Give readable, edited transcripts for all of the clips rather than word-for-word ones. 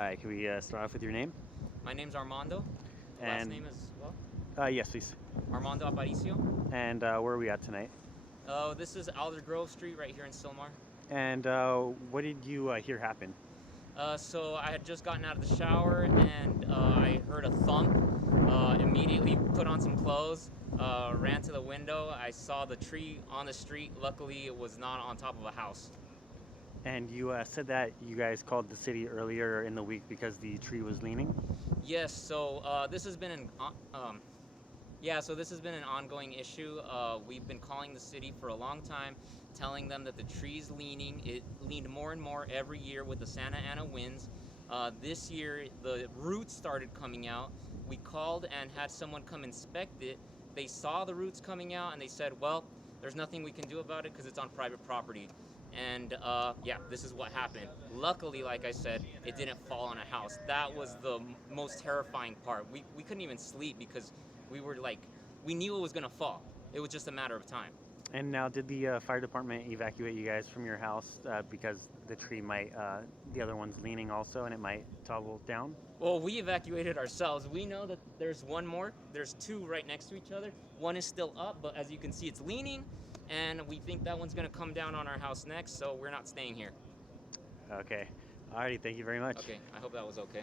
Hi, can we start off with your name? My name's Armando. The last And name is, well, yes, please. Armando Aparicio. And where are we at tonight? This is Alder Grove Street right here in Sylmar. And what did you hear happen? So I had just gotten out of the shower and I heard a thump. Immediately put on some clothes, ran to the window. I saw the tree on the street. Luckily, it was not on top of a house. And you said that you guys called the city earlier in the week because the tree was leaning? Yes, so this has been so this has been an ongoing issue. We've been calling the city for a long time, telling them that the tree's leaning. It leaned more and more every year with the Santa Ana winds. This year, the roots started coming out. We called and had someone come inspect it. They saw the roots coming out and they said, well, there's nothing we can do about it because it's on private property. And this is what happened. Luckily, like I said, it didn't fall on a house. That was the most terrifying part. We couldn't even sleep because we were like, we knew it was gonna fall. It was just a matter of time. And now, did the fire department evacuate you guys from your house because the tree might, the other one's leaning also, and it might topple down? Well, we evacuated ourselves. We know that there's one more. There's two right next to each other. One is still up, but as you can see, it's leaning, and we think that one's gonna come down on our house next, so we're not staying here. Okay. Alrighty, thank you very much. Okay, I hope that was okay.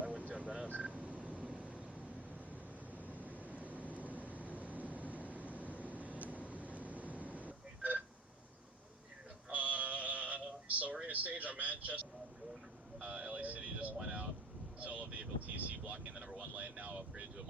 I went down the house. So we're in a stage on Manchester. LA City just went out. Solo vehicle TC blocking the number one lane, now upgraded to a